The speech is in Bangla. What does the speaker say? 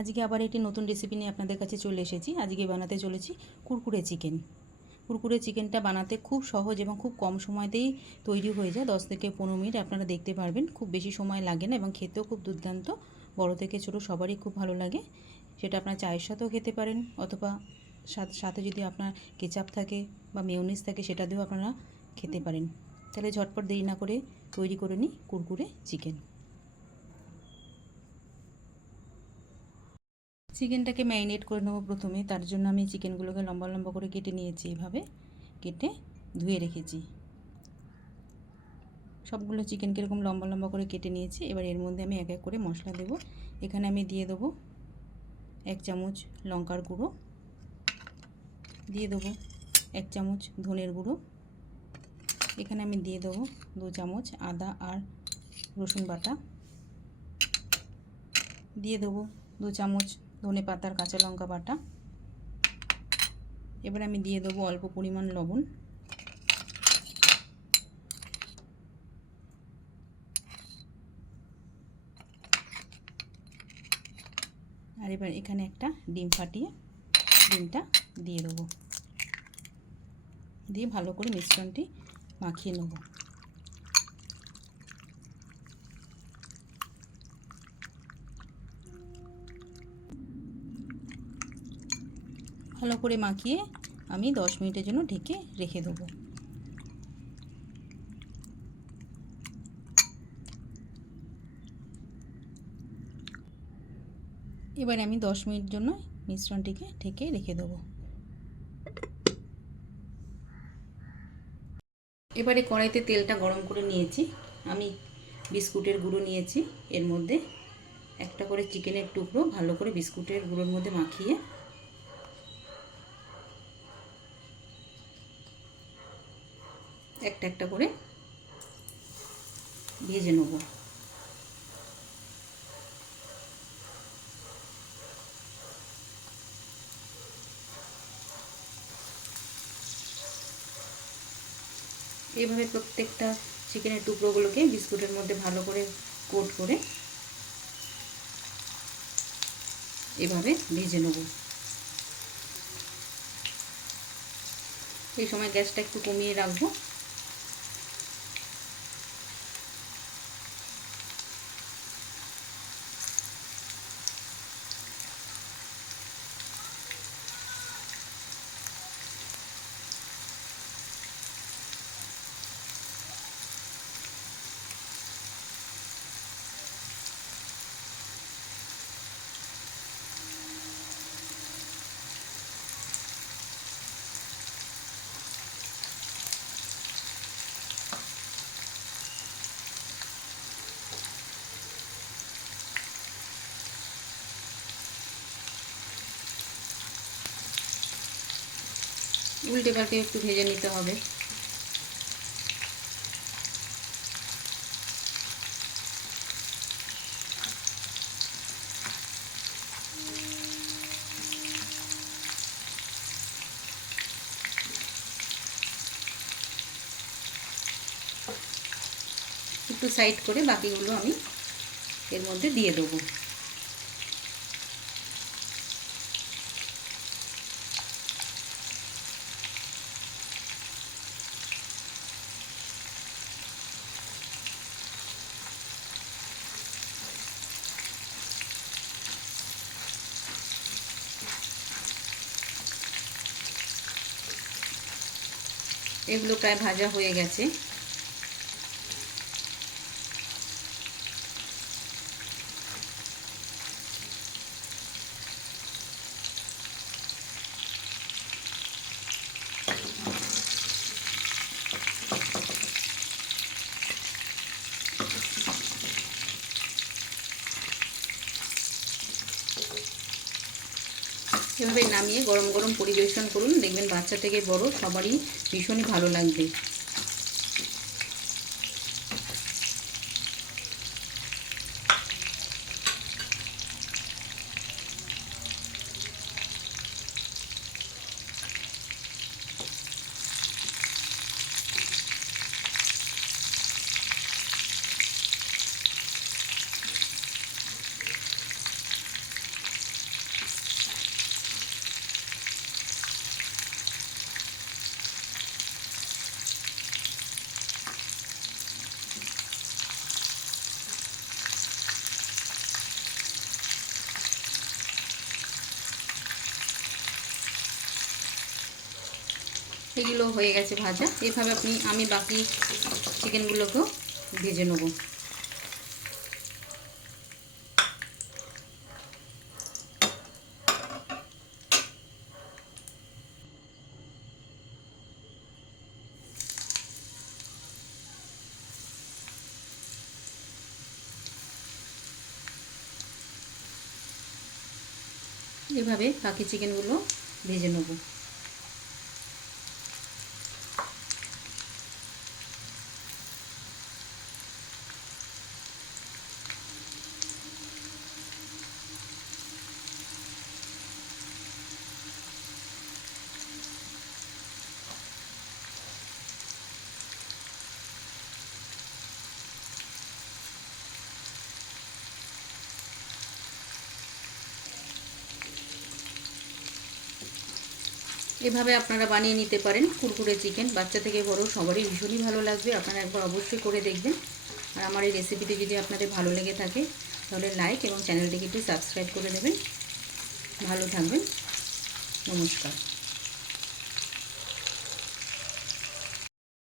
আজকে আবার একটি নতুন রেসিপি নিয়ে আপনাদের কাছে চলে এসেছি। আজকে বানাতে চলেছি কুরকুরে চিকেন। কুরকুরে চিকেনটা বানাতে খুব সহজ এবং খুব কম সময়তেই তৈরি হয়ে যায়। 10 থেকে 15 মিনিট আপনারা দেখতে পারবেন, খুব বেশি সময় লাগে না এবং খেতেও খুব দুর্দান্ত। বড় থেকে ছোট সবারই খুব ভালো লাগে। সেটা আপনার চায়ের সাথেও খেতে পারেন, অথবা সাথে যদি আপনার কেচাপ থাকে বা মেয়োনিজ থাকে সেটা দিয়েও আপনারা খেতে পারেন। তাহলে ঝটপট দেরি না করে তৈরি করে নিই কুরকুরে চিকেন। চিকেনটাকে ম্যারিনেট করে নেবো প্রথমে। তার জন্য আমি চিকেনগুলোকে লম্বা লম্বা করে কেটে নিয়েছি, এভাবে কেটে ধুয়ে রেখেছি। সবগুলো চিকেনকে এরকম লম্বা লম্বা করে কেটে নিয়েছি। এবার এর মধ্যে আমি এক এক করে মশলা দেব। এখানে আমি দিয়ে দেবো 1 চামচ লঙ্কার গুঁড়ো, দিয়ে দেবো 1 চামচ ধনের গুঁড়ো, এখানে আমি দিয়ে দেবো 2 চামচ আদা আর রসুন বাটা, দিয়ে দেবো 2 চামচ ধনে পাতার কাঁচা লঙ্কা বাটা। এবার আমি দিয়ে দেবো অল্প পরিমাণ লবণ, আর এবার এখানে একটা ডিম ফাটিয়ে ডিমটা দিয়ে দেবো, দিয়ে ভালো করে মিশ্রণটি মাখিয়ে নেব। ভালো করে মাখিয়ে আমি 10 মিনিটের জন্য ঢেকে রেখে দেবো। এবার আমি 10 মিনিট জন্য মিশ্রণটিকে ঢেকে রেখে দেবো। এবারে কড়াইতে তেলটা গরম করে নিয়েছি। আমি বিস্কুটের গুঁড়ো নিয়েছি, এর মধ্যে একটা করে চিকেনের টুকরো ভালো করে বিস্কুটের গুঁড়োর মধ্যে মাখিয়ে একটা একটা করে ভেজে নেব। এইভাবে প্রত্যেকটা চিকেনের টুকরোগুলোকে বিস্কুটের মধ্যে ভালো করে কোট করে এভাবে ভেজে নেব। এই সময় গ্যাসটা একটু কমিয়ে রাখবো। উল্টে পাল্টে একটু ভেজে নিতে হবে। একটু সাইড করে বাকিগুলো আমি এর মধ্যে দিয়ে দেবো। এগুলো প্রায় ভাজা হয়ে গেছে। এভাবে নামিয়ে গরম গরম পরিবেশন করুন, দেখবেন বাচ্চা থেকে বড় সবারই ভীষণই ভালো লাগবে। এগুলো হয়ে গেছে ভাজা। এভাবে আমি বাকি চিকেনগুলোকেও ভেজে নেব। এভাবে বাকি চিকেনগুলো ভেজে নেব। এভাবে আপনারা বানিয়ে নিতে পারেন কুরকুরে চিকেন। বাচ্চা থেকে বড় সবারই ভীষণই ভালো লাগবে। আপনারা একবার অবশ্যই করে দেখবেন। আর আমার এই রেসিপিটি যদি আপনাদের ভালো লেগে থাকে তাহলে লাইক এবং চ্যানেলটিকে একটু সাবস্ক্রাইব করে দেবেন। ভালো থাকবেন। নমস্কার।